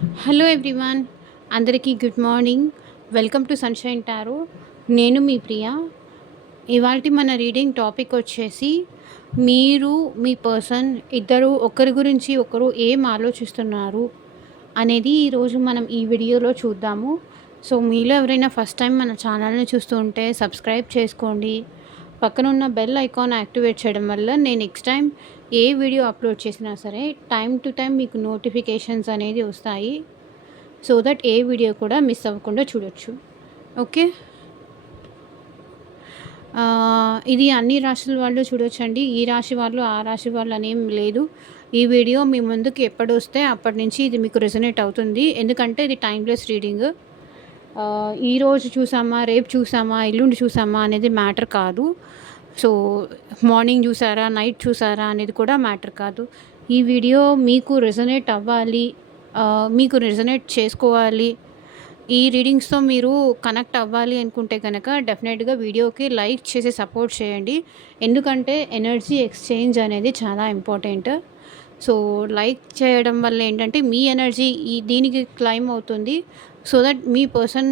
Hello everyone, అందరికీ good morning. Welcome to sunshine tarot. నేను మీ ప్రియ. ఇవాల్టి మన రీడింగ్ టాపిక్ వచ్చేసి మీరు మీ పర్సన్ ఇద్దరు ఒకరి గురించి ఒకరు ఏం ఆలోచిస్తున్నారు అనేది ఈరోజు మనం ఈ వీడియోలో చూద్దాము. సో మీలో ఎవరైనా ఫస్ట్ టైం మన ఛానల్ని చూస్తూ ఉంటే సబ్స్క్రైబ్ చేసుకోండి. పక్కన ఉన్న బెల్ ఐకాన్ యాక్టివేట్ చేయడం వల్ల నేను నెక్స్ట్ టైం ఏ వీడియో అప్లోడ్ చేసినా సరే టైం టు టైం మీకు నోటిఫికేషన్స్ అనేది వస్తాయి. సో దట్ ఏ వీడియో కూడా మిస్ అవ్వకుండా చూడొచ్చు. ఓకే, ఇది అన్ని రాశుల వాళ్ళు చూడొచ్చండి. ఈ రాశి వాళ్ళు ఆ రాశి వాళ్ళు అనేం లేదు. ఈ వీడియో మీ ముందుకు ఎప్పుడు వస్తే అప్పటి నుంచి ఇది మీకు రెజొనేట్ అవుతుంది. ఎందుకంటే ఇది టైమ్లెస్ రీడింగ్. ఈరోజు చూసామా, రేపు చూసామా, ఎల్లుండి చూసామా అనేది మ్యాటర్ కాదు. సో మార్నింగ్ చూసారా, నైట్ చూసారా అనేది కూడా మ్యాటర్ కాదు. ఈ వీడియో మీకు రెజొనేట్ అవ్వాలి, మీకు రెజొనేట్ చేసుకోవాలి, ఈ రీడింగ్స్తో మీరు కనెక్ట్ అవ్వాలి అనుకుంటే కనుక డెఫినెట్గా వీడియోకి లైక్ చేసి సపోర్ట్ చేయండి. ఎందుకంటే ఎనర్జీ ఎక్స్చేంజ్ అనేది చాలా ఇంపార్టెంట్. సో లైక్ చేయడం వల్ల ఏంటంటే మీ ఎనర్జీ దీనికి క్లైమ్ అవుతుంది. So that me person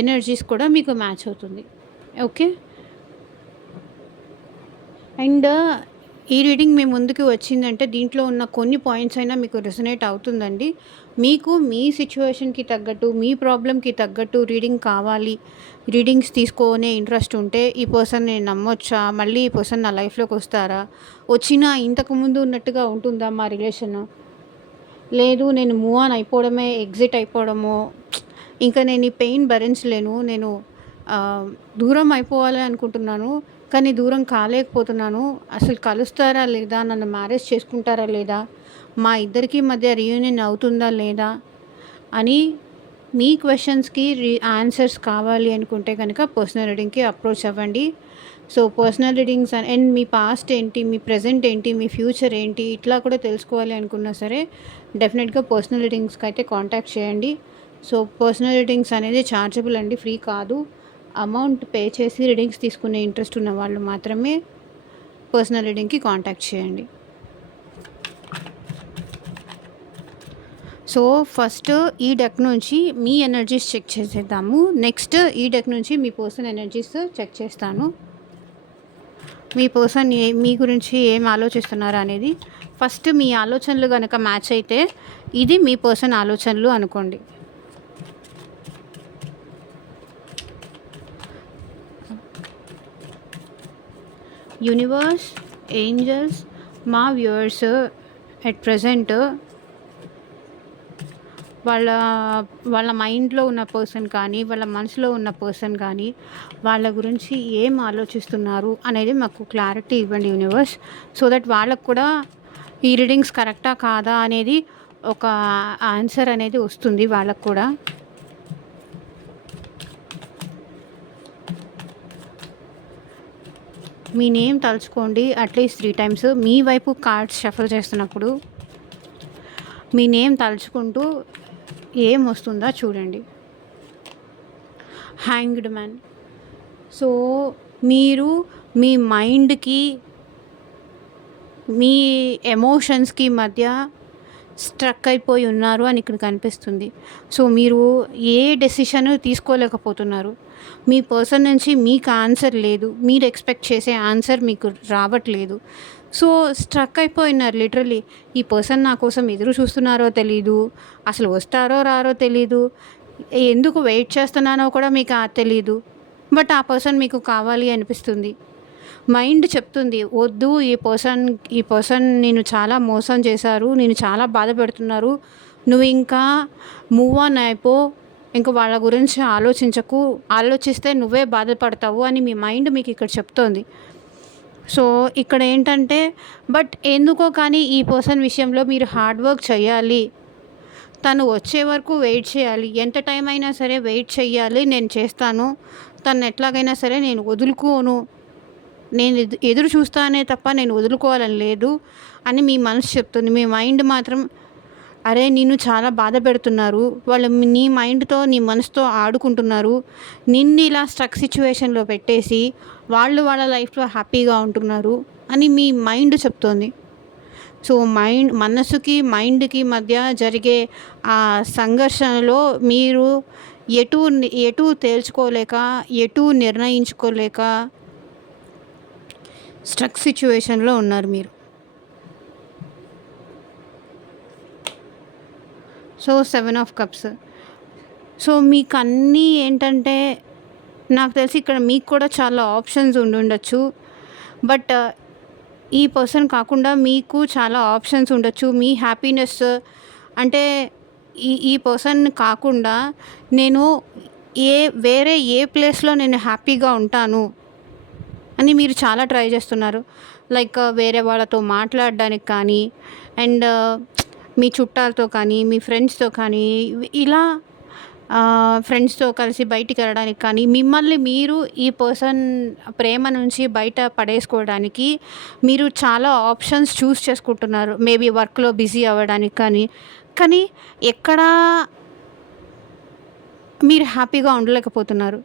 energies కూడా మీకు మ్యాచ్ అవుతుంది. ఓకే, అండ్ ఈ రీడింగ్ మీ ముందుకు వచ్చిందంటే దీంట్లో ఉన్న కొన్ని పాయింట్స్ అయినా మీకు రెసొనేట్ అవుతుందండి. మీకు మీ సిచ్యువేషన్కి తగ్గట్టు, మీ ప్రాబ్లంకి తగ్గట్టు రీడింగ్ కావాలి, రీడింగ్స్ తీసుకునే ఇంట్రెస్ట్ ఉంటే ఈ పర్సన్ నేను నమ్మొచ్చా, మళ్ళీ ఈ పర్సన్ నా లైఫ్లోకి వస్తారా, వచ్చినా ఇంతకుముందు ఉన్నట్టుగా ఉంటుందా మా రిలేషన్, లేదు నేను మూవ్ ఆన్ అయిపోవడమే, ఎగ్జిట్ అయిపోవడము, ఇంకా నేను ఈ పెయిన్ భరించలేను, నేను దూరం అయిపోవాలి అనుకుంటున్నాను కానీ దూరం కాలేకపోతున్నాను, అసలు కలుస్తారా లేదా, నన్ను మ్యారేజ్ చేసుకుంటారా లేదా, మా ఇద్దరికి మధ్య రీయూనియన్ అవుతుందా లేదా అని మీ క్వశ్చన్స్కి ఆన్సర్స్ కావాలి అనుకుంటే కనుక పర్సనల్ రీడింగ్కి అప్రోచ్ అవ్వండి. So personal readings and me past ఏంటి, మీ ప్రజెంట్ ఏంటి, మీ ఫ్యూచర్ ఏంటి, ఇట్లా కూడా తెలుసుకోవాలి అనుకున్నా సరే డెఫినెట్గా పర్సనల్ రీడింగ్స్కి అయితే కాంటాక్ట్ చేయండి. సో పర్సనల్ రీడింగ్స్ అనేది ఛార్జబుల్ అండి, ఫ్రీ కాదు. అమౌంట్ పే చేసి రీడింగ్స్ తీసుకునే ఇంట్రెస్ట్ ఉన్న వాళ్ళు మాత్రమే పర్సనల్ రీడింగ్కి కాంటాక్ట్ చేయండి. సో ఫస్ట్ ఈ డెక్ నుంచి మీ ఎనర్జీస్ చెక్ చేసేద్దాము. నెక్స్ట్ ఈ డెక్ నుంచి మీ పర్సన్ ఎనర్జీస్ చెక్ చేస్తాను. మీ పర్సన్ మీ గురించి ఏం ఆలోచిస్తున్నారు అనేది. ఫస్ట్ మీ ఆలోచనలు కనుక మ్యాచ్ అయితే ఇది మీ పర్సన్ ఆలోచనలు అనుకోండి. యూనివర్స్, ఏంజల్స్, మా వ్యూవర్స్ అట్ ప్రజెంట్ వాళ్ళ మైండ్లో ఉన్న పర్సన్ కానీ, వాళ్ళ మనసులో ఉన్న పర్సన్ కానీ వాళ్ళ గురించి ఏం ఆలోచిస్తున్నారు అనేది మాకు క్లారిటీ ఇవ్వండి యూనివర్స్. సో దట్ వాళ్ళకు కూడా ఈ రీడింగ్స్ కరెక్టా కాదా అనేది ఒక ఆన్సర్ అనేది వస్తుంది వాళ్ళకు కూడా. మీ నేమ్ తలుచుకోండి అట్లీస్ట్ 3 times. మీ వైపు కార్డ్స్ షఫల్ చేస్తున్నప్పుడు మీ నేమ్ తలుచుకుంటూ ఏం వస్తుందో చూడండి. Hanged man. సో మీరు మీ మైండ్కి, మీ ఎమోషన్స్కి మధ్య స్ట్రక్ అయిపోయి ఉన్నారు అని ఇక్కడ కనిపిస్తుంది. సో మీరు ఏ డెసిషన్ తీసుకోలేకపోతున్నారు. మీ పర్సన్ నుంచి మీకు ఆన్సర్ లేదు, మీరు ఎక్స్పెక్ట్ చేసే ఆన్సర్ మీకు రావట్లేదు. సో స్ట్రక్ అయిపోయినారు లిటరలీ. ఈ పర్సన్ నా కోసం ఎదురు చూస్తున్నారో తెలీదు, అసలు వస్తారో రారో తెలీదు, ఎందుకు వెయిట్ చేస్తున్నానో కూడా మీకు తెలీదు. బట్ ఆ పర్సన్ మీకు కావాలి అనిపిస్తుంది. మైండ్ చెప్తుంది వద్దు, ఈ పర్సన్ నేను చాలా మోసం చేశారు, నేను చాలా బాధ పెడుతున్నారు, నువ్వు ఇంకా మూవ్ ఆన్ అయిపో, ఇంకా వాళ్ళ గురించి ఆలోచించకు, ఆలోచిస్తే నువ్వే బాధపడతావు అని మీ మైండ్ మీకు ఇక్కడ చెప్తోంది. సో ఇక్కడ ఏంటంటే బట్ ఎందుకో కానీ ఈ పర్సన్ విషయంలో మీరు హార్డ్ వర్క్ చేయాలి, తను వచ్చే వరకు వెయిట్ చేయాలి, ఎంత టైం అయినా సరే వెయిట్ చేయాలి, నేను చేస్తాను, తను ఎట్లాగైనా సరే నేను వదులుకోను, నేను ఎదురు చూస్తానే తప్ప నేను వదులుకోవాలని లేదు అని మీ మనసు చెప్తుంది. మీ మైండ్ మాత్రం అరే నిన్ను చాలా బాధ పెడుతున్నారు, వాళ్ళు నీ మైండ్తో నీ మనసుతో ఆడుకుంటున్నారు, నిన్ను ఇలా స్ట్రక్ సిచ్యువేషన్లో పెట్టేసి వాళ్ళు వాళ్ళ లైఫ్లో హ్యాపీగా ఉంటున్నారు అని మీ మైండ్ చెప్తోంది. సో మనసుకి, మైండ్‌కి మధ్య జరిగే ఆ సంఘర్షణలో మీరు ఎటూ తేల్చుకోలేక, ఎటూ నిర్ణయించుకోలేక స్ట్రక్ సిట్యుయేషన్‌లో ఉన్నారు మీరు. So, 7 of cups. సో, మీకన్నీ ఏంటంటే నాకు తెలిసి ఇక్కడ మీకు కూడా చాలా ఆప్షన్స్ ఉండుండొచ్చు. బట్ ఈ పర్సన్ కాకుండా మీకు చాలా ఆప్షన్స్ ఉండొచ్చు. మీ హ్యాపీనెస్ అంటే ఈ పర్సన్ కాకుండా నేను వేరే ఏ ప్లేస్‌లో నేను హ్యాపీగా ఉంటాను అని మీరు చాలా ట్రై చేస్తున్నారు. లైక్ వేరే వాళ్ళతో మాట్లాడడానికి కానీ, అండ్ మీ చుట్టాలతో కానీ, మీ ఫ్రెండ్స్‌తో కానీ, ఇలా ఫ్రెండ్స్‌తో కలిసి బయటికెళ్ళడానికి కానీ, మిమ్మల్ని మీరు ఈ పర్సన్ ప్రేమ నుంచి బయట పడేసుకోవడానికి మీరు చాలా ఆప్షన్స్ చూస్ చేసుకుంటున్నారు. మేబీ వర్క్‌లో బిజీ అవ్వడానికి కానీ ఎక్కడా మీరు హ్యాపీగా ఉండలేకపోతున్నారు.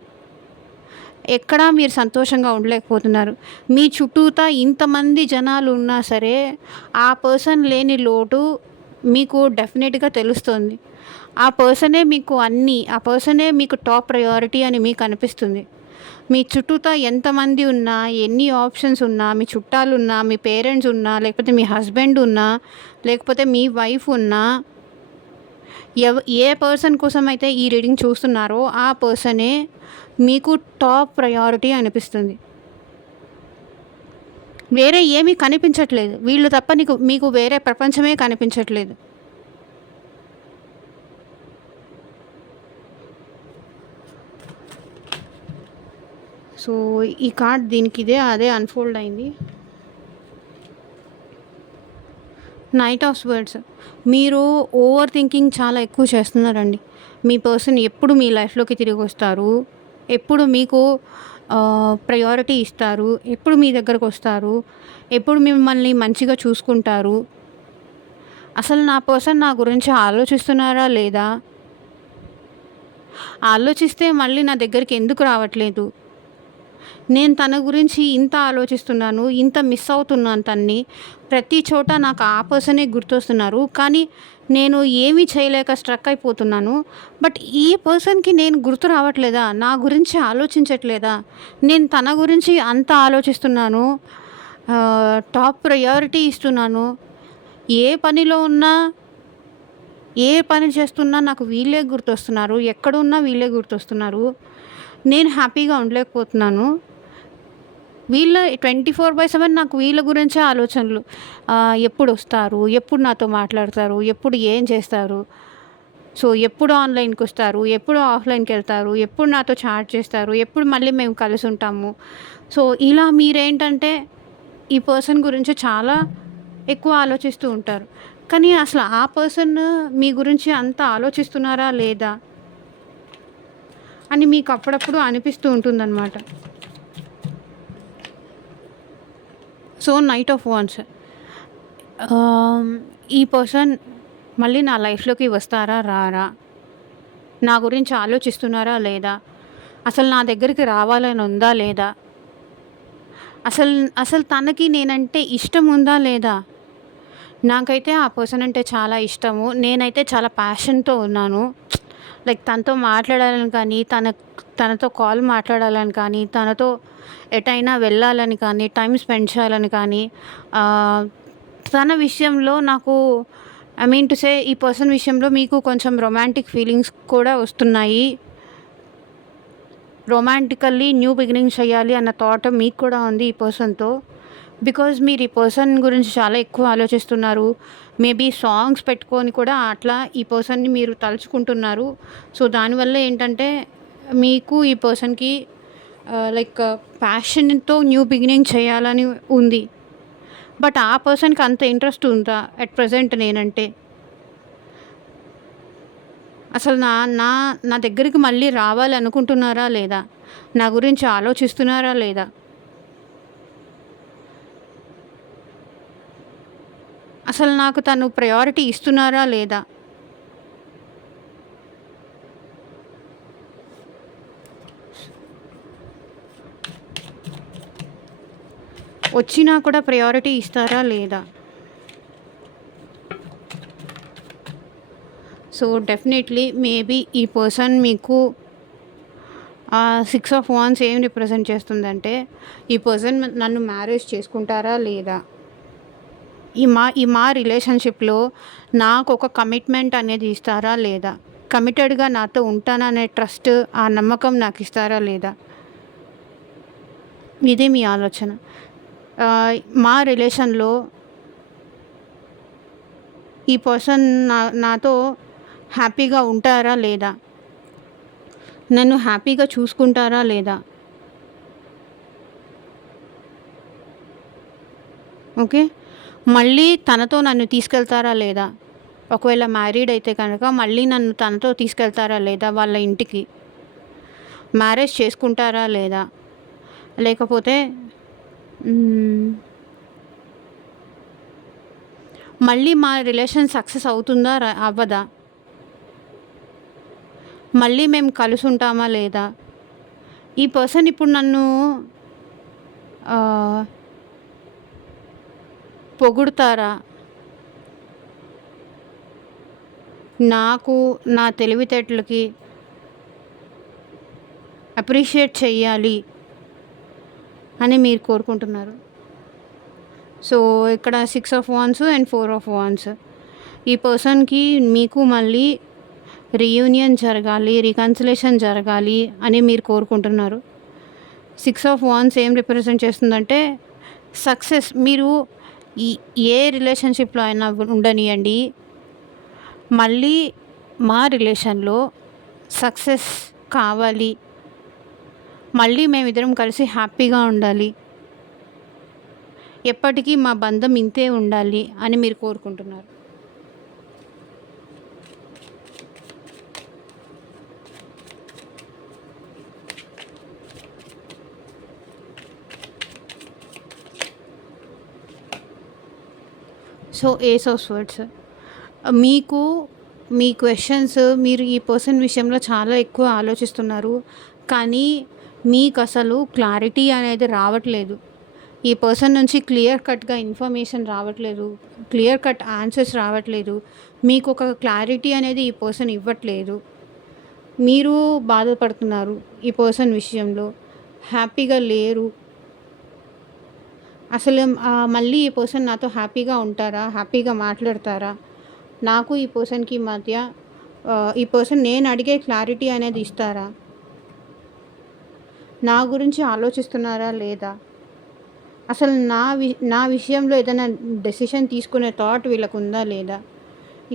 ఎక్కడా మీరు సంతోషంగా ఉండలేకపోతున్నారు. మీ చుట్టూతా ఇంతమంది జనాలు ఉన్నా సరే, ఆ పర్సన్ లేని లోటు మీకు డెఫినెట్‌గా తెలుస్తుంది. ఆ పర్సనే మీకు టాప్ ప్రయారిటీ అని మీకు అనిపిస్తుంది. మీ చుట్టూతా ఎంతమంది ఉన్నా, ఎన్ని ఆప్షన్స్ ఉన్నా, మీ చుట్టాలున్నా, మీ పేరెంట్స్ ఉన్నా, లేకపోతే మీ హస్బెండ్ ఉన్నా, లేకపోతే మీ వైఫ్ ఉన్నా, ఏ పర్సన్ కోసమైతే ఈ రీడింగ్ చూస్తున్నారో ఆ పర్సనే మీకు టాప్ ప్రయారిటీ అనిపిస్తుంది. వేరే ఏమీ కనిపించట్లేదు. వీళ్ళు తప్ప మీకు వేరే ప్రపంచమే కనిపించట్లేదు. సో, ఈ కార్డ్ దీనికి అదే అన్‌ఫోల్డ్ అయింది. Knight of swords. మీరు ఓవర్ థింకింగ్ చాలా ఎక్కువ చేస్తున్నారండి. మీ పర్సన్ ఎప్పుడు మీ లైఫ్‌లోకి తిరిగొస్తారు, ఎప్పుడు మీకు ప్రయారిటీ ఇస్తారు, ఎప్పుడు మీ దగ్గరకొస్తారు, ఎప్పుడు మిమ్మల్ని మంచిగా చూసుకుంటారు, అసలు నా పర్సన్ నా గురించి ఆలోచిస్తున్నారా లేదా, ఆలోచిస్తే మళ్ళీ నా దగ్గరికి ఎందుకు రావట్లేదు, నేను తన గురించి ఇంత ఆలోచిస్తున్నాను, ఇంత మిస్ అవుతున్నాను తన్ని, ప్రతి చోట నాకు ఆ పర్సనే గుర్తొస్తున్నారు, కానీ నేను ఏమీ చేయలేక స్ట్రక్ అయిపోతున్నాను. బట్ ఈ పర్సన్‌కి నేను గుర్తు రావట్లేదా, నా గురించి ఆలోచించట్లేదా, నేను తన గురించి అంత ఆలోచిస్తున్నాను, టాప్ ప్రయారిటీ ఇస్తున్నాను, ఏ పనిలో ఉన్నా, ఏ పని చేస్తున్నా నాకు వీళ్ళే గుర్తొస్తున్నారు, ఎక్కడున్నా వీళ్ళే గుర్తొస్తున్నారు, నేను హ్యాపీగా ఉండలేకపోతున్నాను. వీళ్ళ 24/7 నాకు వీళ్ళ గురించే ఆలోచనలు. ఎప్పుడొస్తారు, ఎప్పుడు నాతో మాట్లాడతారు, ఎప్పుడు ఏం చేస్తారు, సో ఎప్పుడు ఆన్‌లైన్‌కొస్తారు, ఎప్పుడు ఆఫ్‌లైన్‌కెళ్తారు, ఎప్పుడు నాతో చాట్ చేస్తారు, ఎప్పుడు మళ్ళీ మేము కలిసుంటాము. సో ఇలా మీరేంటంటే ఈ పర్సన్ గురించి చాలా ఎక్కువ ఆలోచిస్తూ ఉంటారు. కానీ అసలు ఆ పర్సన్ మీ గురించి అంత ఆలోచిస్తున్నారా లేదా అని మీకు అప్పుడప్పుడు అనిపిస్తూ ఉంటుందన్నమాట. So, knight of wands. ఈ పర్సన్ మళ్ళీ నా లైఫ్‌లోకి వస్తారా? రారా? నా గురించి ఆలోచిస్తున్నారా? లేదా? అసలు నా దగ్గరికి రావాలని ఉందా? లేదా? అసలు తనకి నేనంటే ఇష్టం ఉందా? లేదా? నాకైతే ఆ పర్సన్ అంటే చాలా ఇష్టము. నేనైతే చాలా ప్యాషన్‌తో ఉన్నాను. లైక్ తనతో మాట్లాడాలని కానీ, తనతో కాల్ మాట్లాడాలని కానీ, తనతో ఎటైనా వెళ్ళాలని కానీ, టైమ్ స్పెండ్ చేయాలని కానీ, తన విషయంలో నాకు ఐ మీన్ టు సే ఈ పర్సన్ విషయంలో మీకు కొంచెం రొమాంటిక్ ఫీలింగ్స్ కూడా వస్తున్నాయి. రొమాంటికల్లీ న్యూ బిగినింగ్ చేయాలి అన్న థాట్ మీకు కూడా ఉంది ఈ పర్సన్‌తో. బికాజ్ మీరు ఈ పర్సన్ గురించి చాలా ఎక్కువ ఆలోచిస్తున్నారు. మేబీ సాంగ్స్ పెట్టుకొని కూడా అట్లా ఈ పర్సన్‌ని మీరు తలుచుకుంటున్నారు. సో, దానివల్ల ఏంటంటే మీకు ఈ పర్సన్‌కి లైక్ ప్యాషన్‌తో న్యూ బిగినింగ్ చేయాలని ఉంది. బట్ ఆ పర్సన్‌కి అంత ఇంట్రెస్ట్ ఉందా అట్ ప్రెజెంట్ నేనంటే? అసలు నా నా నా దగ్గరికి మళ్ళీ రావాలనుకుంటున్నారా లేదా? నా గురించి ఆలోచిస్తున్నారా లేదా? అసలు నాకు తను ప్రయారిటీ ఇస్తున్నారా లేదా? వచ్చినా కూడా ప్రయారిటీ ఇస్తారా లేదా? సో డెఫినెట్లీ మేబీ ఈ పర్సన్ మీకు 6 ఆఫ్ వాండ్స్ ఏం రిప్రజెంట్ చేస్తుందంటే, ఈ పర్సన్ నన్ను మ్యారేజ్ చేసుకుంటారా లేదా, ఈ మా రిలేషన్షిప్లో నాకు ఒక కమిట్మెంట్ అనేది ఇస్తారా లేదా, కమిటెడ్గా నాతో ఉంటాననే ట్రస్ట్, ఆ నమ్మకం నాకు ఇస్తారా లేదా, ఇదే మీ ఆలోచన. మా రిలేషన్లో ఈ పర్సన్ నాతో హ్యాపీగా ఉంటారా లేదా, నన్ను హ్యాపీగా చూసుకుంటారా లేదా. ఓకే. మళ్ళీ తనతో నన్ను తీసుకెళ్తారా లేదా, ఒకవేళ మ్యారీడ్ అయితే కనుక మళ్ళీ నన్ను తనతో తీసుకెళ్తారా లేదా వాళ్ళ ఇంటికి, మ్యారేజ్ చేసుకుంటారా లేదా, లేకపోతే మళ్ళీ మా రిలేషన్ సక్సెస్ అవుతుందా అవ్వదా, మళ్ళీ మేము కలిసి ఉంటామా లేదా, ఈ పర్సన్ ఇప్పుడు నన్ను పొగుడుతారా, నాకు నా తెలివితేటలకి అప్రిషియేట్ చెయ్యాలి అని మీరు కోరుకుంటున్నారు. సో ఇక్కడ 6 of wands and 4 of wands. ఈ పర్సన్కి మీకు మళ్ళీ రీయూనియన్ జరగాలి, రికన్సిలేషన్ జరగాలి అని మీరు కోరుకుంటున్నారు. 6 ఆఫ్ వాండ్స్ ఏం రిప్రజెంట్ చేస్తుందంటే సక్సెస్. మీరు ఏ రిలేషన్షిప్లో అయినా ఉండనియండి, మళ్ళీ మా రిలేషన్లో సక్సెస్ కావాలి, మళ్ళీ మేమిద్దరం కలిసి హ్యాపీగా ఉండాలి, ఎప్పటికీ మా బంధం ఇంతే ఉండాలి అని మీరు కోరుకుంటున్నారు. So ace of swords. మీకు మీ క్వశ్చన్స్, మీరు ఈ పర్సన్ విషయంలో చాలా ఎక్కువ ఆలోచిస్తున్నారు, కానీ మీకు అసలు క్లారిటీ అనేది రావట్లేదు. ఈ పర్సన్ నుంచి క్లియర్ కట్గా ఇన్ఫర్మేషన్ రావట్లేదు, క్లియర్ కట్ ఆన్సర్స్ రావట్లేదు, మీకు ఒక క్లారిటీ అనేది ఈ పర్సన్ ఇవ్వట్లేదు. మీరు బాధపడుతున్నారు ఈ పర్సన్ విషయంలో, హ్యాపీగా లేరు. అసలు మళ్ళీ ఈ పర్సన్ నాతో హ్యాపీగా ఉంటారా, హ్యాపీగా మాట్లాడతారా, నాకు ఈ పర్సన్కి మధ్య ఈ పర్సన్ నేను అడిగే క్లారిటీ అనేది ఇస్తారా, నా గురించి ఆలోచిస్తున్నారా లేదా, అసలు నా విషయంలో ఏదైనా డెసిషన్ తీసుకునే థాట్ వీళ్ళకు ఉందా లేదా.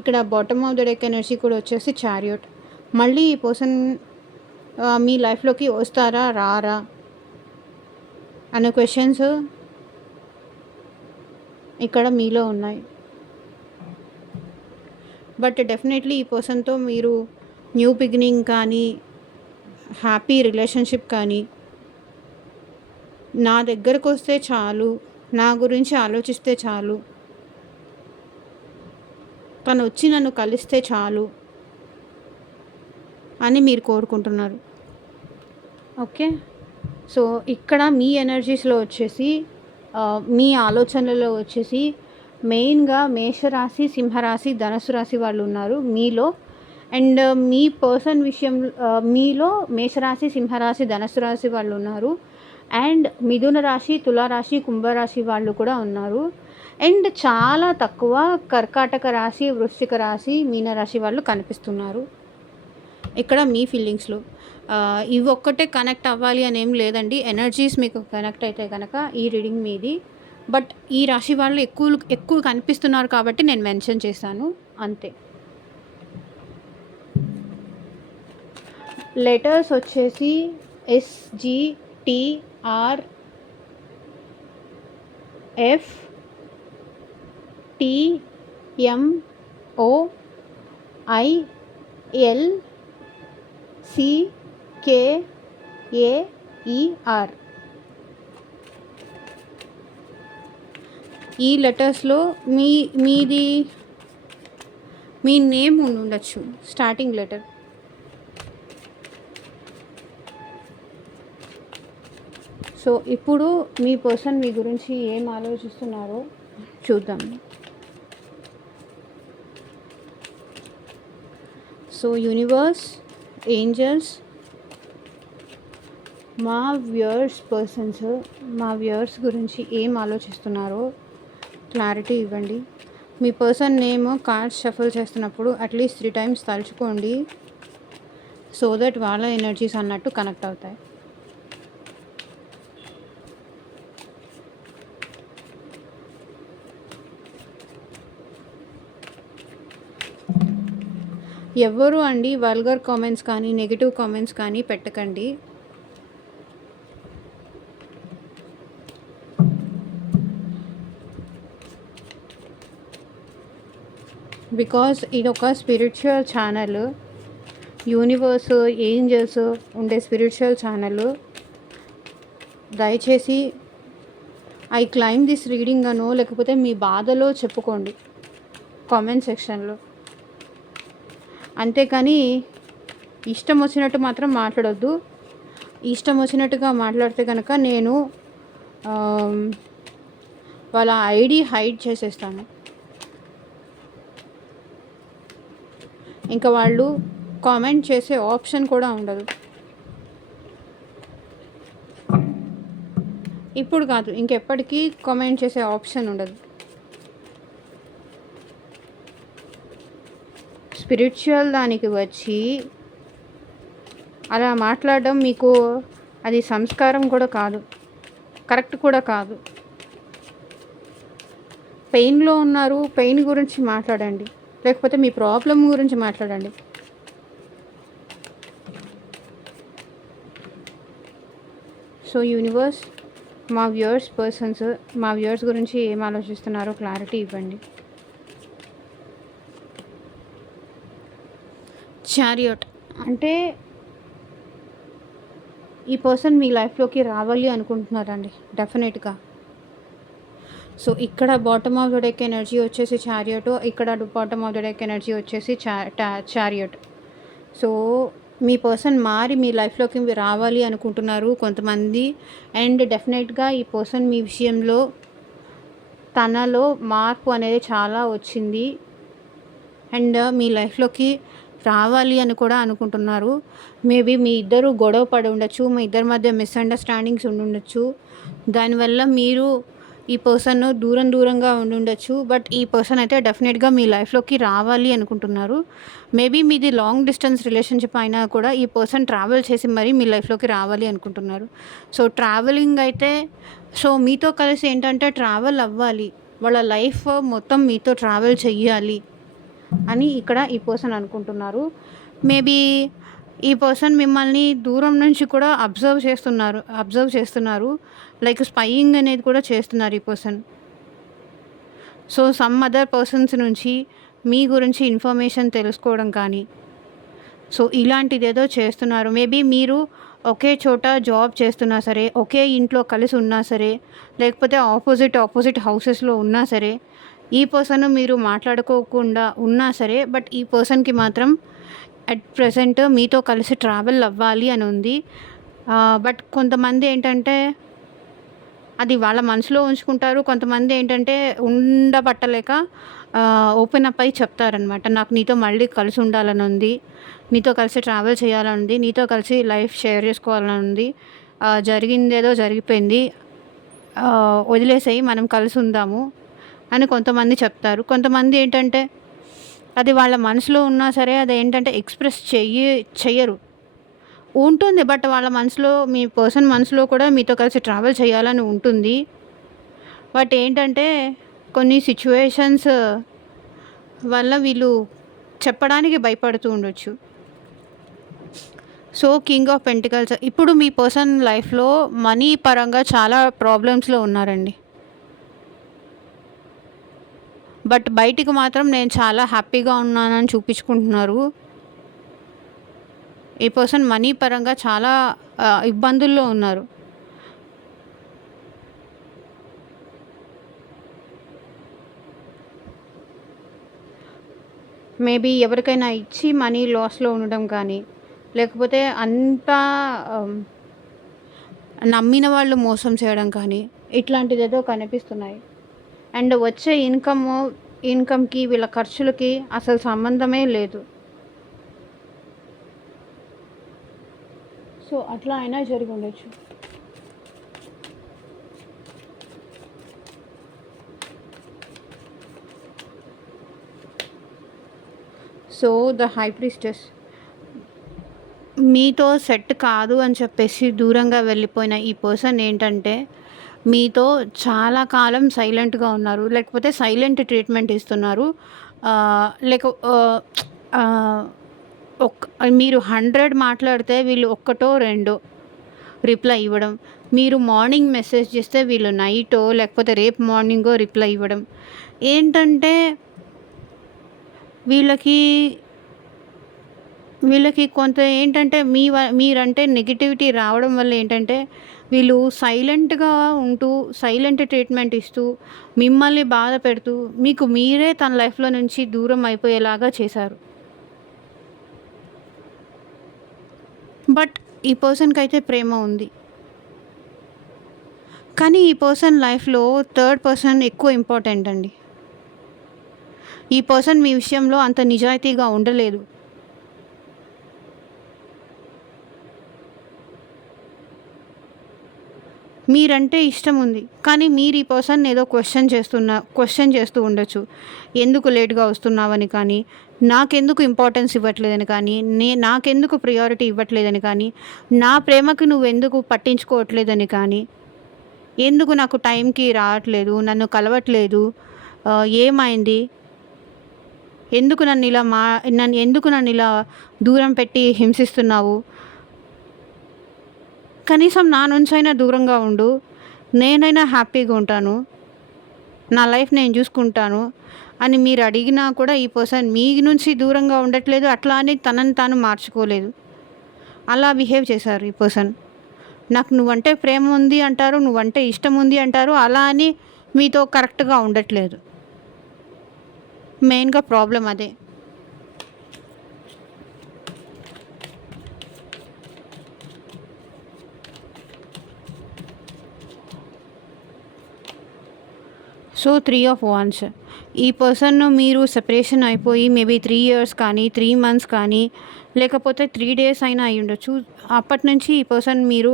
ఇక్కడ bottom of the deck energy కూడా వచ్చేసి చారియట్. మళ్ళీ ఈ పర్సన్ మీ లైఫ్లోకి వస్తారా రారా అనే క్వశ్చన్స్ ఇక్కడ మీలో ఉన్నాయి. బట్ డెఫినెట్లీ ఈ పర్సన్తో మీరు న్యూ బిగినింగ్ కానీ, హ్యాపీ రిలేషన్షిప్ కానీ, నా దగ్గరకు వస్తే చాలు, నా గురించి ఆలోచిస్తే చాలు, తను వచ్చి నన్ను కలిస్తే చాలు అని మీరు కోరుకుంటున్నారు. ఓకే. సో ఇక్కడ మీ ఎనర్జీస్లో వచ్చేసి, మీ ఆలోచనలలో వచ్చేసి మెయిన్గా మేషరాశి, సింహరాశి, ధనుసు రాశి వాళ్ళు ఉన్నారు మీలో. అండ్ మీ పర్సన్ విషయం మీలో మేషరాశి, సింహరాశి, ధనుసు రాశి వాళ్ళు ఉన్నారు. అండ్ మిథున రాశి, తులారాశి, కుంభరాశి వాళ్ళు కూడా ఉన్నారు. అండ్ చాలా తక్కువ కర్కాటక రాశి, వృశ్చిక రాశి, మీనరాశి వాళ్ళు కనిపిస్తున్నారు ఇక్కడ మీ ఫీలింగ్స్లో. ఇవి ఒక్కటే కనెక్ట్ అవ్వాలి అని ఏం లేదండి. ఎనర్జీస్ మీకు కనెక్ట్ అయితే కనుక ఈ రీడింగ్ మీది. బట్ ఈ రాశి వాళ్ళు ఎక్కువ కనిపిస్తున్నారు కాబట్టి నేను మెన్షన్ చేశాను అంతే. లెటర్స్ వచ్చేసి SGTRFTMOILCKAER. ఈ లెటర్స్లో మీ నేమ్ ఉండొచ్చు స్టార్టింగ్ లెటర్. సో ఇప్పుడు మీ పర్సన్ మీ గురించి ఏం ఆలోచిస్తున్నారో చూద్దాం. సో యూనివర్స్, ఏంజల్స్, మా వ్యూయర్స్ గురించి ఏం ఆలోచిస్తున్నారో క్లారిటీ ఇవ్వండి. మీ పర్సన్ నేమ్ కార్డ్స్ షఫల్ చేస్తున్నప్పుడు అట్లీస్ట్ 3 times తలుచుకోండి. సో దట్ వాళ్ళ ఎనర్జీస్ అన్నట్టు కనెక్ట్ అవుతాయి. ఎవ్వరు అండి వల్గర్ కామెంట్స్ కానీ నెగిటివ్ కామెంట్స్ కానీ పెట్టకండి. బికాస్ ఇది ఒక స్పిరిచువల్ ఛానల్, యూనివర్స్, ఏంజల్స్ ఉండే స్పిరిచువల్ ఛానల్. దయచేసి ఐ క్లైమ్ దిస్ రీడింగ్ అనో లేకపోతే మీ బాధలో చెప్పుకోండి కామెంట్ సెక్షన్లో. అంతేకాని ఇష్టం వచ్చినట్టు మాత్రం మాట్లాడొద్దు. ఇష్టం వచ్చినట్టుగా మాట్లాడితే కనుక నేను వాళ్ళ ఐడి హైడ్ చేసేస్తాను. ఇంకా వాళ్ళు కామెంట్ చేసే ఆప్షన్ కూడా ఉండదు. ఇప్పుడు కాదు, ఇంకెప్పటికీ కామెంట్ చేసే ఆప్షన్ ఉండదు. స్పిరిచువల్ దానికి వచ్చి అలా మాట్లాడడం మీకు అది సంస్కారం కూడా కాదు, కరెక్ట్ కూడా కాదు. పెయిన్లో ఉన్నారు, పెయిన్ గురించి మాట్లాడండి, లేకపోతే మీ ప్రాబ్లం గురించి మాట్లాడండి. సో యూనివర్స్, మా వ్యూయర్స్ గురించి ఏం ఆలోచిస్తున్నారో క్లారిటీ ఇవ్వండి. చారియట్ అంటే ఈ పర్సన్ మీ లైఫ్లోకి రావాలి అనుకుంటున్నారండి డెఫినెట్గా. సో ఇక్కడ bottom of the deck energy వచ్చేసి చారియట్, ఇక్కడ bottom of the deck energy వచ్చేసి చారియట్. సో మీ పర్సన్ మారి మీ లైఫ్లోకి రావాలి అనుకుంటున్నారు కొంతమంది. అండ్ డెఫినెట్గా ఈ పర్సన్ మీ విషయంలో తనలో మార్పు అనేది చాలా వచ్చింది అండ్ మీ లైఫ్లోకి రావాలి అని కూడా అనుకుంటున్నారు. మేబీ మీ ఇద్దరు గొడవ పడి ఉండొచ్చు, మీ ఇద్దరి మధ్య మిస్అండర్స్టాండింగ్స్ ఉండుండొచ్చు. దానివల్ల మీరు ఈ పర్సన్ దూరంగా ఉండుండొచ్చు. బట్ ఈ పర్సన్ అయితే డెఫినెట్గా మీ లైఫ్లోకి రావాలి అనుకుంటున్నారు. మేబీ మీది లాంగ్ డిస్టెన్స్ రిలేషన్షిప్ అయినా కూడా ఈ పర్సన్ ట్రావెల్ చేసి మరీ మీ లైఫ్లోకి రావాలి అనుకుంటున్నారు. సో ట్రావెలింగ్ అయితే, సో మీతో కలిసి ఏంటంటే ట్రావెల్ అవ్వాలి, వాళ్ళ లైఫ్ మొత్తం మీతో ట్రావెల్ చెయ్యాలి అని ఇక్కడ ఈ పర్సన్ అనుకుంటున్నారు. మేబీ ఈ పర్సన్ మిమ్మల్ని దూరం నుంచి కూడా అబ్జర్వ్ చేస్తున్నారు. లైక్ స్పైయింగ్ అనేది కూడా చేస్తున్నారు ఈ person. So some other persons నుంచి మీ గురించి ఇన్ఫర్మేషన్ తెలుసుకోవడం కానీ, సో ఇలాంటిదేదో చేస్తున్నారు. మేబీ మీరు ఒకే చోట జాబ్ చేస్తున్నా సరే, ఒకే ఇంట్లో కలిసి ఉన్నా సరే, లేకపోతే ఆపోజిట్ హౌసెస్లో ఉన్నా సరే, ఈ పర్సన్ మీరు మాట్లాడుకోకుండా ఉన్నా సరే, బట్ ఈ పర్సన్కి మాత్రం అట్ ప్రెజెంట్ మీతో కలిసి ట్రావెల్ అవ్వాలి అని ఉంది. బట్ కొంతమంది ఏంటంటే అది వాళ్ళ మనసులో ఉంచుకుంటారు. కొంతమంది ఏంటంటే ఉండబట్టలేక ఓపెన్ అప్ అయి చెప్తారనమాట. నాకు నీతో మళ్ళీ కలిసి ఉండాలని ఉంది, నీతో కలిసి ట్రావెల్ చేయాలని ఉంది, నీతో కలిసి లైఫ్ షేర్ చేసుకోవాలని ఉంది, జరిగిందేదో జరిగిపోయింది, వదిలేసేయి, మనం కలిసి ఉందాము అని కొంతమంది చెప్తారు. కొంతమంది ఏంటంటే అది వాళ్ళ మనసులో ఉన్నా సరే అది ఏంటంటే ఎక్స్ప్రెస్ చెయ్యరు, ఉంటుంది. బట్ వాళ్ళ మనసులో, మీ పర్సన్ మనసులో కూడా మీతో కలిసి ట్రావెల్ చేయాలని ఉంటుంది. బట్ ఏంటంటే కొన్ని సిచ్యువేషన్స్ వల్ల వీళ్ళు చెప్పడానికి భయపడుతూ ఉండొచ్చు. సో కింగ్ ఆఫ్ పెంటికల్స్, ఇప్పుడు మీ పర్సన్ లైఫ్లో మనీ పరంగా చాలా ప్రాబ్లమ్స్లో ఉన్నారండి. బట్ బయటికి మాత్రం నేను చాలా హ్యాపీగా ఉన్నానని చూపించుకుంటున్నారు. ఈ పర్సన్ మనీ పరంగా చాలా ఇబ్బందుల్లో ఉన్నారు. మేబీ ఎవరికైనా ఇచ్చి మనీ లాస్లో ఉండడం కానీ, లేకపోతే అంతా నమ్మిన వాళ్ళు మోసం చేయడం కానీ, ఇట్లాంటిదేదో కనిపిస్తున్నాయి. అండ్ వచ్చే ఇన్కమ్కి వీళ్ళ ఖర్చులకి అసలు సంబంధమే లేదు. సో అట్లా అయినా జరిగి ఉండొచ్చు. సో ద హై ప్రీస్టెస్ మీతో సెట్ కాదు అని చెప్పేసి దూరంగా వెళ్ళిపోయిన ఈ పర్సన్ ఏంటంటే, మీతో చాలా కాలం సైలెంట్‌గా ఉన్నారు. లేకపోతే సైలెంట్ ట్రీట్‌మెంట్ ఇస్తున్నారు. లేక ఆహ్, ఒక్ మీరు 100 మాట్లాడితే వీళ్ళు ఒక్కటో, రెండో రిప్లై ఇవ్వడం. మీరు మార్నింగ్ మెసేజ్ చేస్తే వీళ్ళు నైటో, లేకపోతే రేపు మార్నింగో రిప్లై ఇవ్వడం. ఏంటంటే వీళ్ళకి వీళ్ళకి కొంత ఏంటంటే మీరంటే నెగటివిటీ రావడం వల్ల ఏంటంటే, వీళ్ళు సైలెంట్‌గా ఉంటూ, సైలెంట్ ట్రీట్‌మెంట్ ఇస్తూ, మిమ్మల్ని బాధ పెడుతూ, మీకు మీరే తన లైఫ్‌లో నుంచి దూరం అయిపోయేలాగా చేశారు. బట్ ఈ పర్సన్‌కైతే ప్రేమ ఉంది. కానీ ఈ పర్సన్ లైఫ్‌లో థర్డ్ పర్సన్ ఎక్కువ ఇంపార్టెంట్ అండి. ఈ పర్సన్ మీ విషయంలో అంత నిజాయితీగా ఉండలేదు. మీరంటే ఇష్టం ఉంది. కానీ మీరు ఈ పర్సన్‌ని ఏదో క్వెషన్ చేస్తూ ఉండొచ్చు. ఎందుకు లేట్‌గా వస్తున్నావని కానీ, నాకెందుకు ఇంపార్టెన్స్ ఇవ్వట్లేదని కానీ, నాకెందుకు ప్రియారిటీ ఇవ్వట్లేదని కానీ, నా ప్రేమకి నువ్వెందుకు పట్టించుకోవట్లేదని కానీ, ఎందుకు నాకు టైంకి రావట్లేదు, నన్ను కలవట్లేదు, ఏమైంది? ఎందుకు నన్నిలా దూరం పెట్టి హింసిస్తున్నావు? కనీసం నా నుంచైనా దూరంగా ఉండు. నేనైనా హ్యాపీగా ఉంటాను. నా లైఫ్ నేను చూసుకుంటాను అని మీరు అడిగినా కూడా ఈ పర్సన్ మీ నుంచి దూరంగా ఉండట్లేదు. అట్లా అని తనని తాను మార్చుకోలేదు. అలా బిహేవ్ చేశారు ఈ పర్సన్. నాకు నువ్వంటే ప్రేమ ఉంది అంటారు, నువ్వంటే ఇష్టం ఉంది అంటారు. అలా అని మీతో కరెక్ట్‌గా ఉండట్లేదు. మెయిన్‌గా ప్రాబ్లమ్ అదే. సో 3 ఆఫ్ వాండ్స్ ఈ పర్సన్ మీరు సెపరేషన్ అయిపోయి మేబీ 3 ఇయర్స్ కానీ 3 మంత్స్ కానీ లేకపోతే 3 డేస్ అయినా అయి ఉండొచ్చు. అప్పటి నుంచి ఈ పర్సన్ మీరు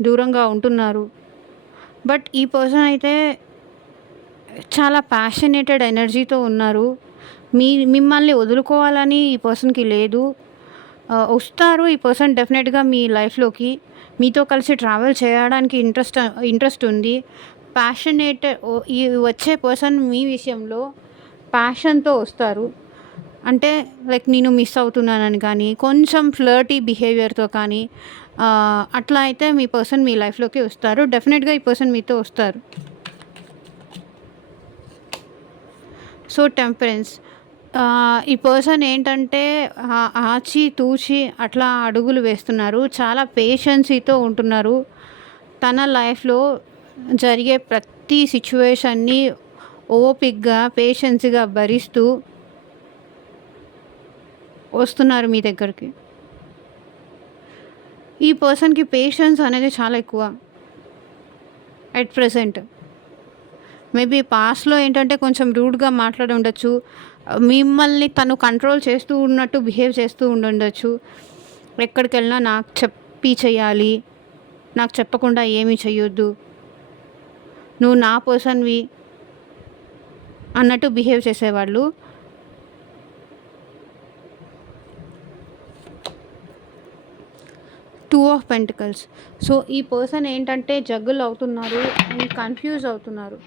దూరంగా ఉంటున్నారు. బట్ ఈ పర్సన్ అయితే చాలా ప్యాషనేటెడ్ ఎనర్జీతో ఉన్నారు. మిమ్మల్ని వదులుకోవాలని ఈ పర్సన్‌కి లేదు. వస్తారు ఈ పర్సన్ డెఫినెట్‌గా మీ లైఫ్‌లోకి. మీతో కలిసి ట్రావెల్ చేయడానికి ఇంట్రెస్ట్ ఉంది. ఈ వచ్చే పర్సన్ మీ విషయంలో ప్యాషన్‌తో వస్తారు. అంటే లైక్ నేను మిస్ అవుతున్నానని కానీ, కొంచెం ఫ్లర్టీ బిహేవియర్‌తో కానీ అట్లా అయితే మీ పర్సన్ మీ లైఫ్‌లోకి వస్తారు. డెఫినెట్‌గా ఈ పర్సన్ మీతో వస్తారు. సో టెంపరెన్స్ ఈ పర్సన్ ఏంటంటే ఆచితూచి అట్లా అడుగులు వేస్తున్నారు. చాలా పేషెన్సీతో ఉంటున్నారు. తన లైఫ్‌లో జరిగే ప్రతి సిచ్యువేషన్ని ఓపికగా, పేషెన్స్‌గా భరిస్తూ వస్తున్నారు మీ దగ్గరికి. ఈ పర్సన్‌కి పేషెన్స్ అనేది చాలా ఎక్కువ ఎట్ ప్రెజెంట్. మేబీ పాస్ట్‌లో ఏంటంటే కొంచెం రూడ్‌గా మాట్లాడి ఉండొచ్చు. మిమ్మల్ని తను కంట్రోల్ చేస్తూ ఉన్నట్టు బిహేవ్ చేస్తూ ఉండుండొచ్చు. ఎక్కడికెళ్ళినా నాకు చెప్పి చేయాలి, నాకు చెప్పకుండా ఏమీ చెయ్యొద్దు, నువ్వు నా పర్సన్‌వి అన్నట్టు బిహేవ్ చేసేవాళ్ళు. Two of pentacles. సో ఈ పర్సన్ ఏంటంటే జగ్గులు అవుతున్నారు అండ్ కన్ఫ్యూజ్ అవుతున్నారు.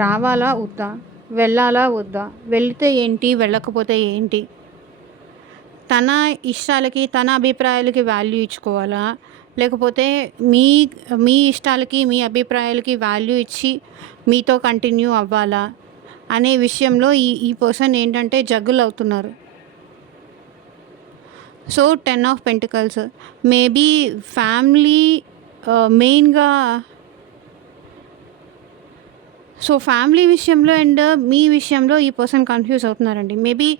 రావాలా వద్దా, వెళ్ళాలా వద్దా, వెళితే ఏంటి, వెళ్ళకపోతే ఏంటి, తన ఇష్టాలకి తన అభిప్రాయాలకి వాల్యూ ఇచ్చుకోవాలా, లేకపోతే మీ మీ ఇష్టాలకి మీ అభిప్రాయాలకి వాల్యూ ఇచ్చి మీతో కంటిన్యూ అవ్వాలా అనే విషయంలో ఈ పర్సన్ ఏంటంటే జగ్గులు అవుతున్నారు. So 10 of pentacles maybe family మెయిన్‌గా. సో ఫ్యామిలీ విషయంలో అండ్ మీ విషయంలో ఈ పర్సన్ కన్ఫ్యూజ్ అవుతున్నారండి. మేబీ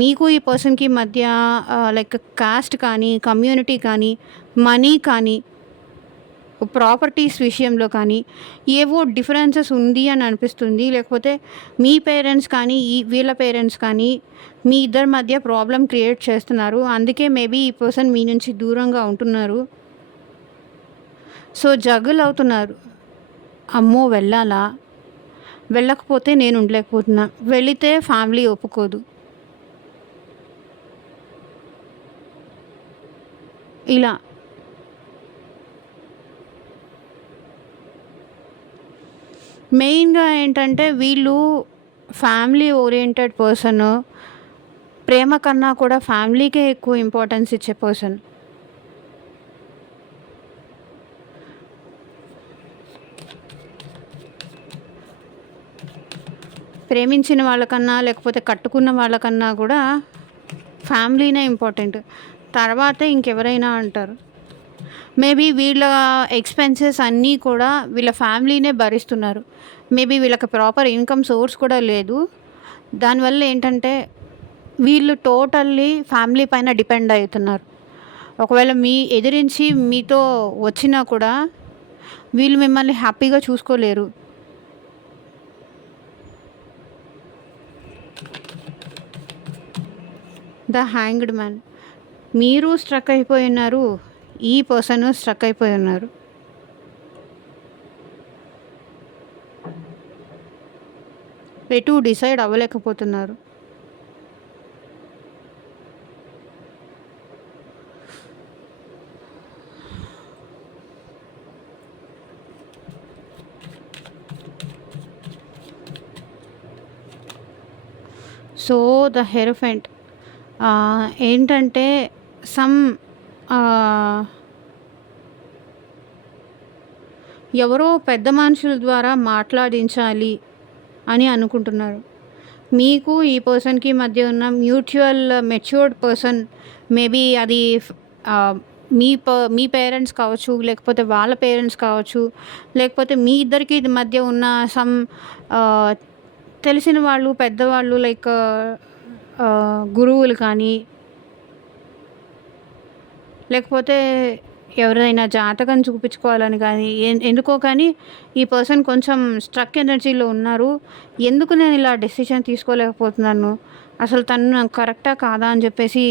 మీకు ఈ పర్సన్‌కి మధ్య లైక్ కాస్ట్ కానీ, కమ్యూనిటీ కానీ, మనీ కానీ ప్రాపర్టీస్ విషయంలో కానీ ఏవో డిఫరెన్సెస్ ఉంది అని అనిపిస్తుంది. లేకపోతే మీ పేరెంట్స్ కానీ, వీళ్ళ పేరెంట్స్ కానీ మీ ఇద్దరి మధ్య ప్రాబ్లమ్ క్రియేట్ చేస్తున్నారు. అందుకే మేబీ ఈ పర్సన్ మీ నుంచి దూరంగా ఉంటున్నారు. సో, జగుల్ అవుతున్నారు. అమ్మో! వెళ్ళాలా? వెళ్ళకపోతే నేను ఉండలేకపోతున్నా. వెళితే ఫ్యామిలీ ఒప్పుకోదు. ఇలా మెయిన్‌గా ఏంటంటే వీళ్ళు ఫ్యామిలీ ఓరియెంటెడ్ పర్సన్. ప్రేమ కన్నా కూడా ఫ్యామిలీకే ఎక్కువ ఇంపార్టెన్స్ ఇచ్చే పర్సన్. ప్రేమించిన వాళ్ళకన్నా, లేకపోతే కట్టుకున్న వాళ్ళకన్నా కూడా ఫ్యామిలీనే ఇంపార్టెంట్. తర్వాతే ఇంకెవరైనా అంటారు. మేబీ వీళ్ళ ఎక్స్‌పెన్సెస్ అన్నీ కూడా వీళ్ళ ఫ్యామిలీనే భరిస్తున్నారు. మేబీ వీళ్ళకి ప్రాపర్ ఇన్‌కమ్ సోర్స్ కూడా లేదు. దానివల్ల ఏంటంటే వీళ్ళు టోటల్లీ ఫ్యామిలీ పైన డిపెండ్ అవుతున్నారు. ఒకవేళ మీ ఎదిరించి మీతో వచ్చినా కూడా వీళ్ళు మిమ్మల్ని హ్యాపీగా చూసుకోలేరు. The hanged man. మీరు స్ట్రక్ అయిపోయి ఉన్నారు. ఈ పర్సన్ స్ట్రక్ అయిపోయి ఉన్నారు. ఎటు డిసైడ్ అవ్వలేకపోతున్నారు. సో, ద హెరోఫెంట్ ఏంటంటే సమ్ ఎవరో పెద్ద మనుషుల ద్వారా మాట్లాడించాలి అని అనుకుంటున్నారు. మీకు ఈ పర్సన్‌కి మధ్య ఉన్న మ్యూచువల్ మెచ్యూర్డ్ పర్సన్. మేబీ అది మీ పేరెంట్స్ కావచ్చు, లేకపోతే వాళ్ళ పేరెంట్స్ కావచ్చు, లేకపోతే మీ ఇద్దరికి మధ్య ఉన్న సమ్ తెలిసిన వాళ్ళు, పెద్దవాళ్ళు లైక్ గురువులు కానీ, లేకపోతే ఎవరైనా జాతకం చూపించుకోవాలని కానీ, ఎందుకో కానీ ఈ పర్సన్ కొంచెం స్ట్రక్ ఎనర్జీలో ఉన్నారు. ఎందుకు నేను ఇలా డెసిషన్ తీసుకోలేకపోతున్నాను, అసలు తను నాకు కరెక్టా కాదా అని చెప్పేసి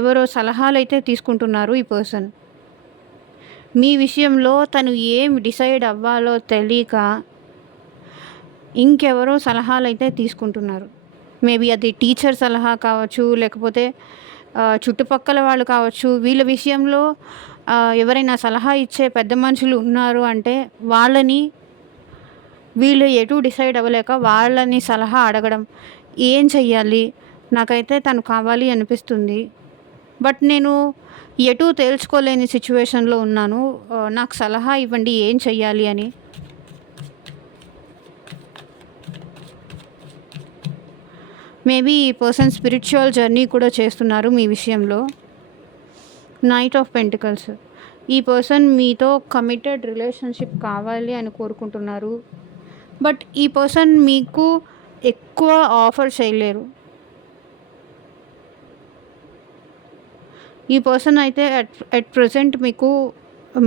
ఎవరో సలహాలు అయితే తీసుకుంటున్నారు ఈ పర్సన్. మీ విషయంలో తను ఏం డిసైడ్ అవ్వాలో తెలియక ఇంకెవరో సలహాలు అయితే తీసుకుంటున్నారు. మేబీ అది టీచర్ సలహా కావచ్చు, లేకపోతే చుట్టుపక్కల వాళ్ళు కావచ్చు. వీళ్ళ విషయంలో ఎవరైనా సలహా ఇచ్చే పెద్ద మనుషులు ఉన్నారు అంటే వాళ్ళని వీళ్ళు ఎటు డిసైడ్ అవ్వలేక వాళ్ళని సలహా అడగడం. ఏం చెయ్యాలి, నాకైతే తను కావాలి అనిపిస్తుంది, బట్ నేను ఎటు తేల్చుకోలేని సిచ్యువేషన్లో ఉన్నాను, నాకు సలహా ఇవ్వండి ఏం చెయ్యాలి అని. మేబీ ఈ పర్సన్ స్పిరిచువల్ జర్నీ కూడా చేస్తున్నారు మీ విషయంలో. Knight of pentacles. ఈ పర్సన్ మీతో కమిటెడ్ రిలేషన్షిప్ కావాలి అని కోరుకుంటున్నారు, బట్ ఈ పర్సన్ మీకు ఎక్కువ ఆఫర్ చేయలేరు. ఈ పర్సన్ అయితే అట్ ప్రెజెంట్ మీకు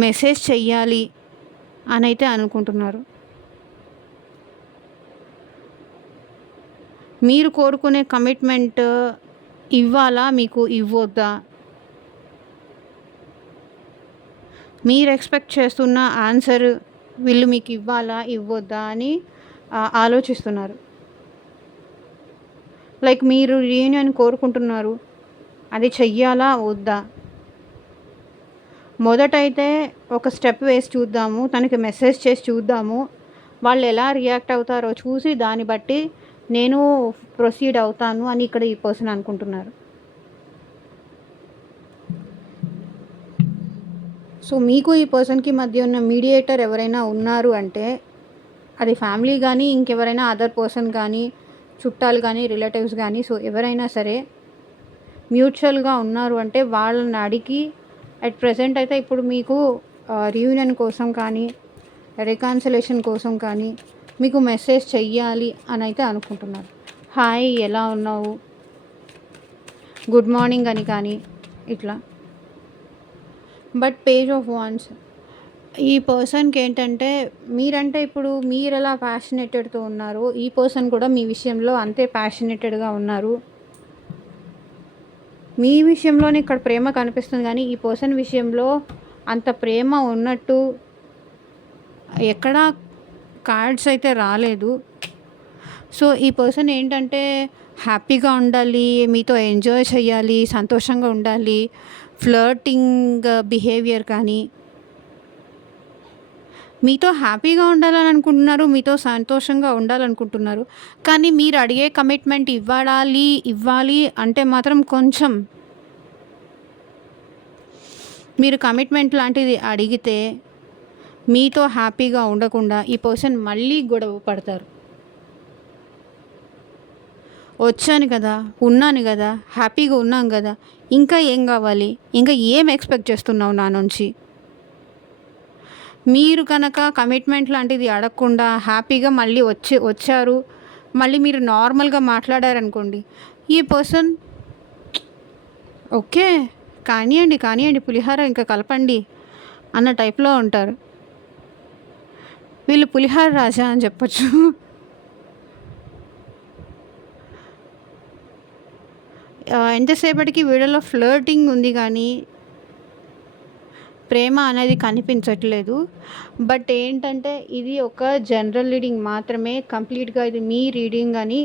మెసేజ్ చెయ్యాలి అని అయితే అనుకుంటున్నారు. మీరు కోరుకునే కమిట్మెంట్ ఇవ్వాలా, మీకు ఇవ్వొద్దా, మీరు ఎక్స్పెక్ట్ చేస్తున్న ఆన్సర్ వీళ్ళు మీకు ఇవ్వాలా ఇవ్వొద్దా అని ఆలోచిస్తున్నారు. లైక్ మీరు రీయూనియన్ కోరుకుంటున్నారు, అది చెయ్యాలా వద్దా. మొదటైతే ఒక స్టెప్ వేసి చూద్దాము, తనకి మెసేజ్ చేసి చూద్దాము, వాళ్ళు ఎలా రియాక్ట్ అవుతారో చూసి దాన్ని బట్టి నేను ప్రొసీడ్ అవుతాను అని ఇక్కడ ఈ పర్సన్ అనుకుంటున్నారు. సో మీకు ఈ పర్సన్కి మధ్య ఉన్న మీడియేటర్ ఎవరైనా ఉన్నారు అంటే అది ఫ్యామిలీ కానీ, ఇంకెవరైనా అదర్ పర్సన్ కానీ, చుట్టాలు కానీ, రిలేటివ్స్ కానీ, సో ఎవరైనా సరే మ్యూచువల్గా ఉన్నారు అంటే వాళ్ళని అడిగి అట్ ప్రెజెంట్ అయితే ఇప్పుడు మీకు రీయూనియన్ కోసం కానీ, రికాన్సిలేషన్ కోసం కానీ మీకు మెసేజ్ చెయ్యాలి అని అయితే అనుకుంటున్నారు. హాయ్ ఎలా ఉన్నావు, గుడ్ మార్నింగ్ అని కానీ ఇట్లా బట్ పేజ్ ఆఫ్ వాండ్స్ ఈ పర్సన్‌కి ఏంటంటే మీరంటే ఇప్పుడు మీరెలా ప్యాషనేటెడ్‌తో ఉన్నారో, ఈ పర్సన్ కూడా మీ విషయంలో అంతే ప్యాషనేటెడ్‌గా ఉన్నారు. మీ విషయంలోనే ఇక్కడ ప్రేమ కనిపిస్తుంది గానీ, ఈ పర్సన్ విషయంలో అంత ప్రేమ ఉన్నట్టు ఎక్కడా కార్డ్స్ అయితే రాలేదు. సో, ఈ పర్సన్ ఏంటంటే హ్యాపీగా ఉండాలి, మీతో ఎంజాయ్ చేయాలి, సంతోషంగా ఉండాలి, ఫ్లర్టింగ్ బిహేవియర్ కానీ మీతో హ్యాపీగా ఉండాలని అనుకుంటున్నారు. మీతో సంతోషంగా ఉండాలనుకుంటున్నారు. కానీ మీరు అడిగే కమిట్మెంట్ ఇవ్వాలి అంటే మాత్రం కొంచెం మీరు కమిట్మెంట్ లాంటిది అడిగితే మీతో హ్యాపీగా ఉండకుండా ఈ పర్సన్ మళ్ళీ గొడవ పడతారు. వచ్చాను కదా, ఉన్నాను కదా, హ్యాపీగా ఉన్నాం కదా, ఇంకా ఏం కావాలి, ఇంకా ఏం ఎక్స్పెక్ట్ చేస్తున్నావు నా నుంచి. మీరు కనుక కమిట్మెంట్ లాంటిది అడగకుండా హ్యాపీగా మళ్ళీ వచ్చారు, మళ్ళీ మీరు నార్మల్గా మాట్లాడారనుకోండి, ఈ పర్సన్ ఓకే కానివ్వండి పులిహోర ఇంకా కలపండి అన్న టైప్లో ఉంటారు. వీళ్ళు పులిహోర రాజా అని చెప్పొచ్చు. ఎంతసేపటికి వీడియోలో ఫ్లర్టింగ్ ఉంది కానీ ప్రేమ అనేది కనిపించట్లేదు. బట్ ఏంటంటే ఇది ఒక జనరల్ రీడింగ్ మాత్రమే. కంప్లీట్గా ఇది మీ రీడింగ్ అని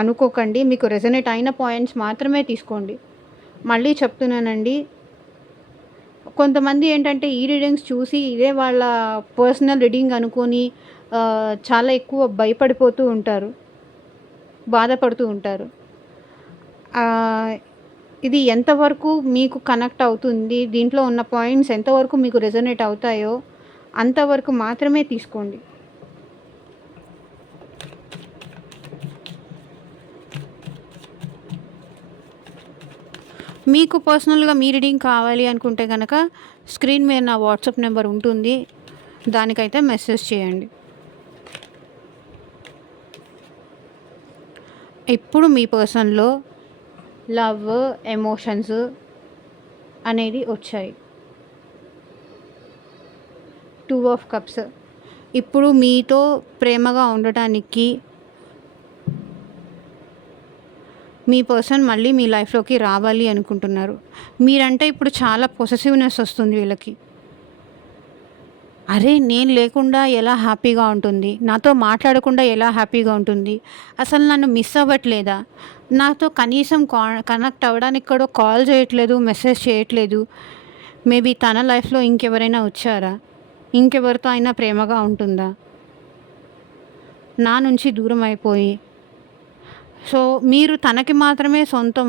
అనుకోకండి. మీకు రెజొనేట్ అయిన పాయింట్స్ మాత్రమే తీసుకోండి. మళ్ళీ చెప్తున్నానండి, కొంతమంది ఏంటంటే ఈ రీడింగ్స్ చూసి ఇదే వాళ్ళ పర్సనల్ రీడింగ్ అనుకొని చాలా ఎక్కువ భయపడిపోతూ ఉంటారు, బాధపడుతూ ఉంటారు. ఇది ఎంతవరకు మీకు కనెక్ట్ అవుతుంది, దీంట్లో ఉన్న పాయింట్స్ ఎంతవరకు మీకు రెజొనేట్ అవుతాయో అంతవరకు మాత్రమే తీసుకోండి. మీకు పర్సనల్గా మీ రీడింగ్ కావాలి అనుకుంటే కనుక స్క్రీన్ మీద నా వాట్సాప్ నెంబర్ ఉంటుంది, దానికైతే మెసేజ్ చేయండి. ఇప్పుడు మీ పర్సన్లో లవ్, ఎమోషన్స్ అనేది వచ్చాయి. 2 ఆఫ్ కప్స్. ఇప్పుడు మీతో ప్రేమగా ఉండటానికి మీ పర్సన్ మళ్ళీ మీ లైఫ్లోకి రావాలి అనుకుంటున్నారు. మీరంటే ఇప్పుడు చాలా పొసెసివ్నెస్ వస్తుంది వీళ్ళకి. అరే నేను లేకుండా ఎలా హ్యాపీగా ఉంటుంది, నాతో మాట్లాడకుండా ఎలా హ్యాపీగా ఉంటుంది, అసలు నన్ను మిస్ అవ్వట్లేదా, నాతో కనీసం కనెక్ట్ అవ్వడానికి కూడా కాల్ చేయట్లేదు, మెసేజ్ చేయట్లేదు. మేబీ తన లైఫ్లో ఇంకెవరైనా వచ్చారా, ఇంకెవరితో అయినా ప్రేమగా ఉంటుందా, నా నుంచి దూరం అయిపోయి. సో మీరు తనకి మాత్రమే సొంతం,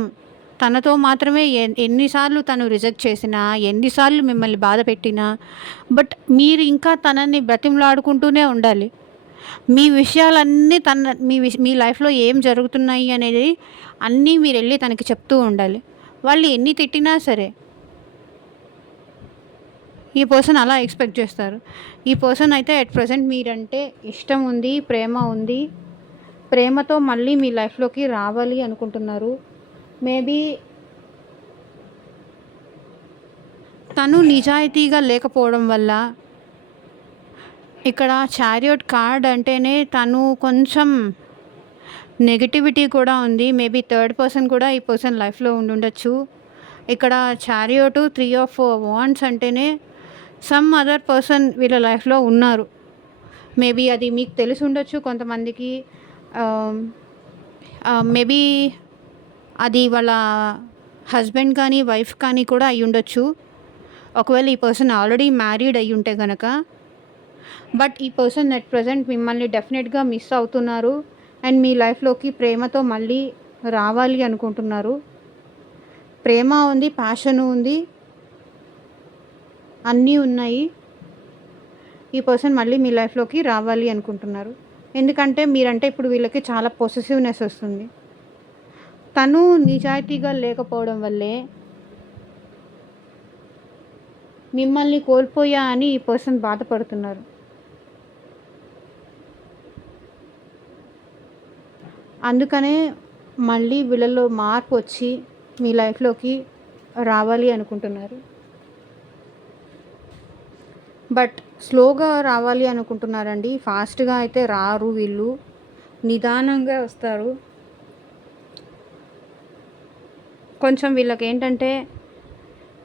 తనతో మాత్రమే ఎన్నిసార్లు తను రిజెక్ట్ చేసినా, ఎన్నిసార్లు మిమ్మల్ని బాధ పెట్టినా, బట్ మీరు ఇంకా తనని బ్రతిమలాడుకుంటూనే ఉండాలి. మీ విషయాలన్నీ మీ లైఫ్లో ఏం జరుగుతున్నాయి అనేది అన్నీ మీరు వెళ్ళి తనకి చెప్తూ ఉండాలి. వాళ్ళు ఎన్ని తిట్టినా సరే ఈ పర్సన్ అలా ఎక్స్పెక్ట్ చేస్తారు. ఈ పర్సన్ అయితే అట్ ప్రజెంట్ మీరంటే ఇష్టం ఉంది, ప్రేమ ఉంది, ప్రేమతో మళ్ళీ మీ లైఫ్లోకి రావాలి అనుకుంటున్నారు. మేబీ తను నిజాయితీగా లేకపోవడం వల్ల, ఇక్కడ చారియట్ కార్డ్ అంటేనే తను కొంచెం నెగటివిటీ కూడా ఉంది. మేబీ థర్డ్ పర్సన్ కూడా ఈ పర్సన్ లైఫ్లో ఉండుండొచ్చు. ఇక్కడ చారియట్, 3 ఆఫ్ వాండ్స్ అంటేనే సమ్ అదర్ పర్సన్ వీళ్ళ లైఫ్లో ఉన్నారు. మేబీ అది మీకు తెలిసి ఉండొచ్చు కొంతమందికి, మేబీ అది వాళ్ళ హస్బెండ్ కానీ వైఫ్ కానీ కూడా అయి ఉండొచ్చు. ఒకవేళ ఈ పర్సన్ ఆల్రెడీ మ్యారీడ్ అయి ఉంటే కనుక. బట్ ఈ పర్సన్ అట్ ప్రజెంట్ మిమ్మల్ని డెఫినెట్గా మిస్ అవుతున్నారు అండ్ మీ లైఫ్లోకి ప్రేమతో మళ్ళీ రావాలి అనుకుంటున్నారు. ప్రేమ ఉంది, ప్యాషన్ ఉంది, అన్నీ ఉన్నాయి. ఈ పర్సన్ మళ్ళీ మీ లైఫ్లోకి రావాలి అనుకుంటున్నారు. ఎందుకంటే మీరంటే ఇప్పుడు వీళ్ళకి చాలా పొసెసివ్నెస్ వస్తుంది. తను నిజాయితీగా లేకపోవడం వల్లే మిమ్మల్ని కోల్పోయా అని ఈ పర్సన్ బాధపడుతున్నారు. అందుకనే మళ్ళీ వీళ్ళలో మార్పు వచ్చి మీ లైఫ్లోకి రావాలి అనుకుంటున్నారు. బట్ స్లోగా రావాలి అనుకుంటున్నారండి. ఫాస్ట్‌గా అయితే రారు వీళ్ళు. నిదానంగా వస్తారు. కొంచెం వీళ్ళకేంటంటే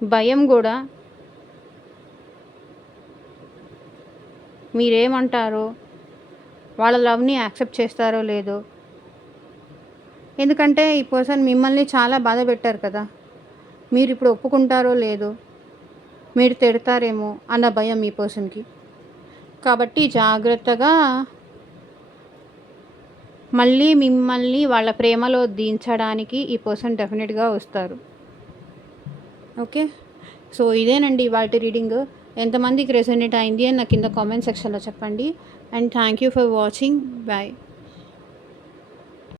భయం గూడా. మీరేమంటారో, వాళ్ళ లవ్‌ని యాక్సెప్ట్ చేస్తారో లేదో. ఎందుకంటే ఈ పర్సన్ మిమ్మల్ని చాలా బాధపెట్టారు కదా! మీరిప్పుడు ఒప్పుకుంటారో లేదో, మీరు తిడతారేమో అన్న భయం ఈ పర్సన్‌కి. కాబట్టి జాగ్రత్తగా మళ్ళీ మిమ్మల్ని వాళ్ళ ప్రేమలో దించడానికి ఈ పర్సన్ డెఫినెట్‌గా వస్తారు. ఓకే. సో, ఇదేనండి ఇవాల్టి రీడింగ్. ఎంతమందికి రెసొనేట్ అయింది అని నాకు కింద కామెంట్ సెక్షన్‌లో చెప్పండి. And thank you for watching. Bye.